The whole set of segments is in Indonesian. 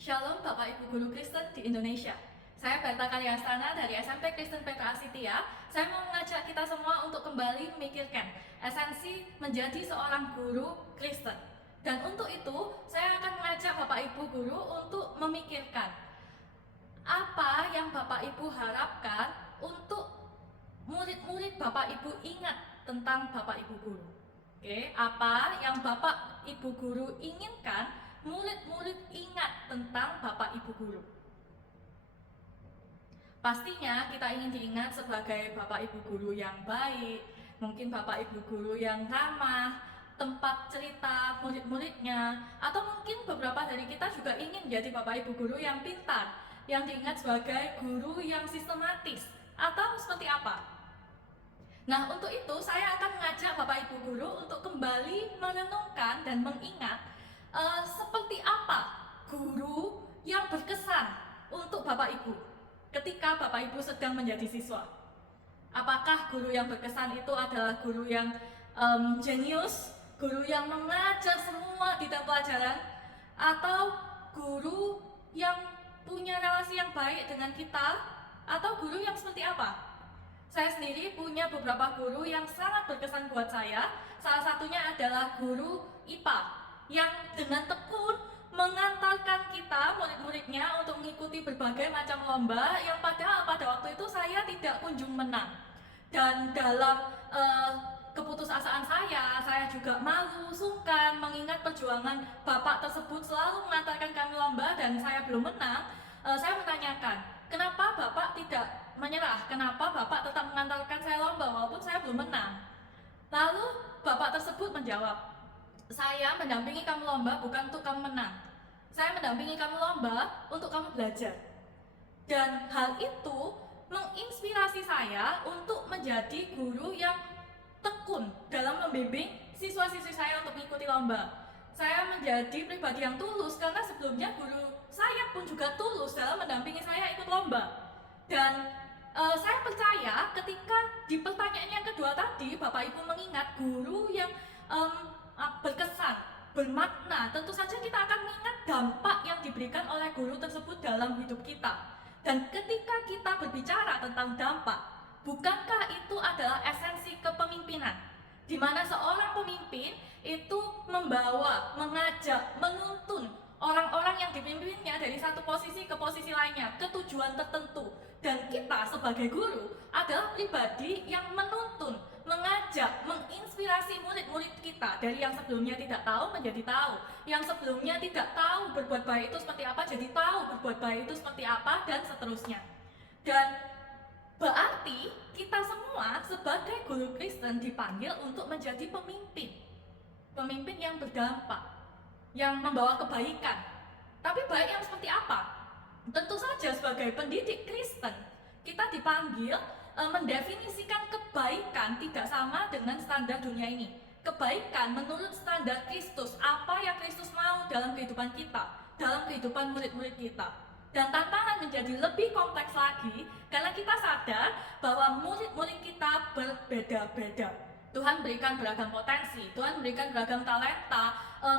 Shalom Bapak Ibu Guru Kristen di Indonesia. Saya Berta Karyastana dari SMP Kristen Petra Asitia. Saya mau mengajak kita semua untuk kembali memikirkan esensi menjadi seorang guru Kristen. Dan untuk itu, saya akan mengajak Bapak Ibu Guru untuk memikirkan apa yang Bapak Ibu harapkan untuk murid-murid Bapak Ibu ingat tentang Bapak Ibu Guru. Oke, apa yang Bapak Ibu Guru inginkan murid-murid ingat tentang Bapak Ibu Guru? Pastinya kita ingin diingat sebagai Bapak Ibu Guru yang baik, mungkin Bapak Ibu Guru yang ramah, tempat cerita murid-muridnya, atau mungkin beberapa dari kita juga ingin menjadi Bapak Ibu Guru yang pintar, yang diingat sebagai guru yang sistematis, atau seperti apa? Nah, untuk itu saya akan mengajak Bapak Ibu Guru untuk kembali merenungkan dan mengingat seperti apa guru yang berkesan untuk Bapak Ibu ketika Bapak Ibu sedang menjadi siswa. Apakah guru yang berkesan itu adalah guru yang jenius, guru yang mengajar semua di dalam pelajaran, atau guru yang punya relasi yang baik dengan kita, atau guru yang seperti apa? Saya sendiri punya beberapa guru yang sangat berkesan buat saya. Salah satunya adalah guru IPA yang dengan tekun mengantarkan kita, murid-muridnya, untuk mengikuti berbagai macam lomba yang padahal pada waktu itu saya tidak kunjung menang. Dan dalam keputusasaan saya juga malu, sungkan, mengingat perjuangan bapak tersebut selalu mengantarkan kami lomba dan saya belum menang. Saya menanyakan, kenapa bapak tidak menyerah? Kenapa bapak tetap mengantarkan saya lomba walaupun saya belum menang? Lalu bapak tersebut menjawab, saya mendampingi kamu lomba bukan untuk kamu menang. Saya mendampingi kamu lomba untuk kamu belajar. Dan hal itu menginspirasi saya untuk menjadi guru yang tekun dalam membimbing siswa-siswi saya untuk mengikuti lomba. Saya menjadi pribadi yang tulus karena sebelumnya guru saya pun juga tulus dalam mendampingi saya ikut lomba. Dan saya percaya ketika di pertanyaan yang kedua tadi Bapak Ibu mengingat guru yang berkesan, bermakna, tentu saja kita akan mengingat dampak yang diberikan oleh guru tersebut dalam hidup kita. Dan ketika kita berbicara tentang dampak, bukankah itu adalah esensi kepemimpinan? Di mana seorang pemimpin itu membawa, mengajak, menuntun orang-orang yang dipimpinnya dari satu posisi ke posisi lainnya, ke tujuan tertentu. Dan kita sebagai guru adalah pribadi yang menuntun, mengajak, menginspirasi murid-murid kita dari yang sebelumnya tidak tahu menjadi tahu, yang sebelumnya tidak tahu berbuat baik itu seperti apa jadi tahu berbuat baik itu seperti apa, dan seterusnya. Dan berarti kita semua sebagai guru Kristen dipanggil untuk menjadi pemimpin, pemimpin yang berdampak, yang membawa kebaikan. Tapi baik yang seperti apa? Tentu saja sebagai pendidik Kristen kita dipanggil mendefinisikan kebaikan tidak sama dengan standar dunia ini. Kebaikan menurut standar Kristus, apa yang Kristus mau dalam kehidupan kita, dalam kehidupan murid-murid kita. Dan tantangan menjadi lebih kompleks lagi karena kita sadar bahwa murid-murid kita berbeda-beda. Tuhan berikan beragam potensi, Tuhan berikan beragam talenta,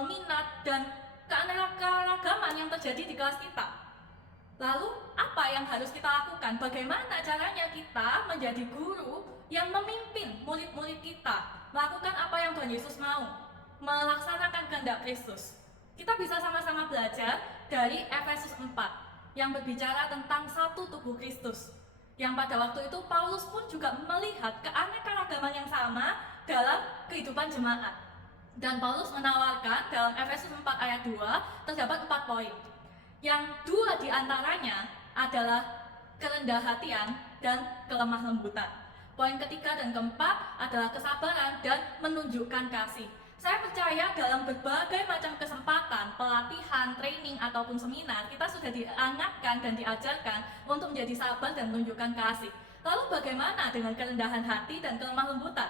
minat, dan keanekaragaman yang terjadi di kelas kita. Lalu apa yang harus kita lakukan? Bagaimana caranya kita menjadi guru yang memimpin murid-murid kita melakukan apa yang Tuhan Yesus mau, melaksanakan kehendak Kristus? Kita bisa sama-sama belajar dari Efesus 4 yang berbicara tentang satu tubuh Kristus, yang pada waktu itu Paulus pun juga melihat keanekaragaman yang sama dalam kehidupan jemaat. Dan Paulus menawarkan dalam Efesus 4 ayat 2 terdapat 4 poin. Yang 2 diantaranya adalah kerendah hatian dan kelemah lembutan. Poin ketiga dan keempat adalah kesabaran dan menunjukkan kasih. Saya percaya dalam berbagai macam kesempatan, pelatihan, training, ataupun seminar, kita sudah diangatkan dan diajarkan untuk menjadi sabar dan menunjukkan kasih. Lalu bagaimana dengan kerendahan hati dan kelemah lembutan?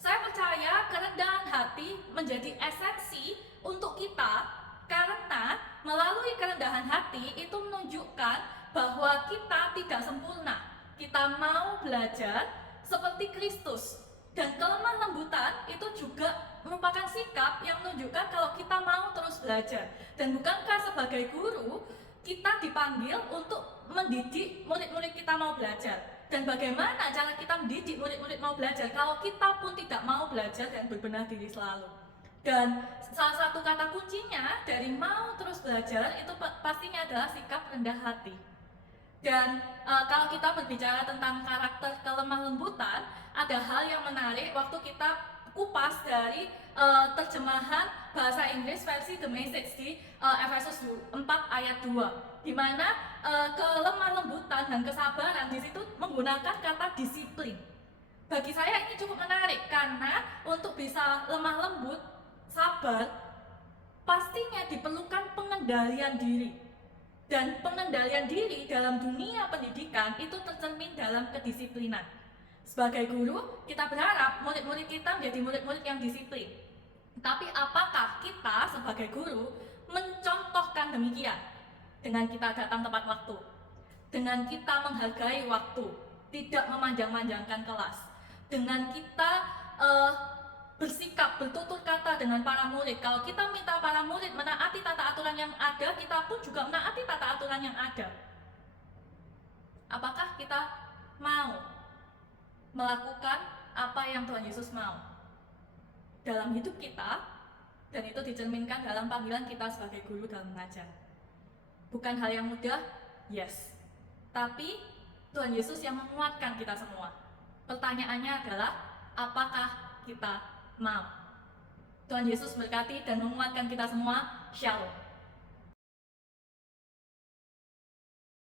Saya percaya kerendahan hati menjadi esensi untuk kita karena melalui kerendahan hati itu menunjukkan bahwa kita tidak sempurna. Kita mau belajar seperti Kristus. Dan kelemah lembutan itu juga merupakan sikap yang menunjukkan kalau kita mau terus belajar. Dan bukankah sebagai guru kita dipanggil untuk mendidik murid-murid kita mau belajar? Dan bagaimana cara kita mendidik murid-murid mau belajar kalau kita pun tidak mau belajar dan berbenah diri selalu? Dan salah satu kata kuncinya dari mau terus belajar itu pastinya adalah sikap rendah hati. Dan kalau kita berbicara tentang karakter kelemah lembutan, ada hal yang menarik waktu kita kupas dari terjemahan bahasa Inggris versi The Message di Efesus 4 ayat 2, di mana kelemah lembutan dan kesabaran di situ menggunakan kata disiplin. Bagi saya ini cukup menarik karena untuk bisa lemah lembut, sabar, pastinya diperlukan pengendalian diri. Dan pengendalian diri dalam dunia pendidikan itu tercermin dalam kedisiplinan. Sebagai guru, kita berharap murid-murid kita menjadi murid-murid yang disiplin. Tapi apakah kita sebagai guru mencontohkan demikian? Dengan kita datang tepat waktu, dengan kita menghargai waktu, tidak memanjang-manjangkan kelas, dengan kita bersikap, bertutur kata dengan para murid. Kalau kita minta para murid menaati tata aturan yang ada, kita pun juga menaati tata aturan yang ada. Apakah kita mau melakukan apa yang Tuhan Yesus mau dalam hidup kita? Dan itu dicerminkan dalam panggilan kita sebagai guru dalam mengajar. Bukan hal yang mudah, yes. Tapi Tuhan Yesus yang menguatkan kita semua. Pertanyaannya adalah, apakah kita mau? Tuhan Yesus berkati dan menguatkan kita semua. Shalom.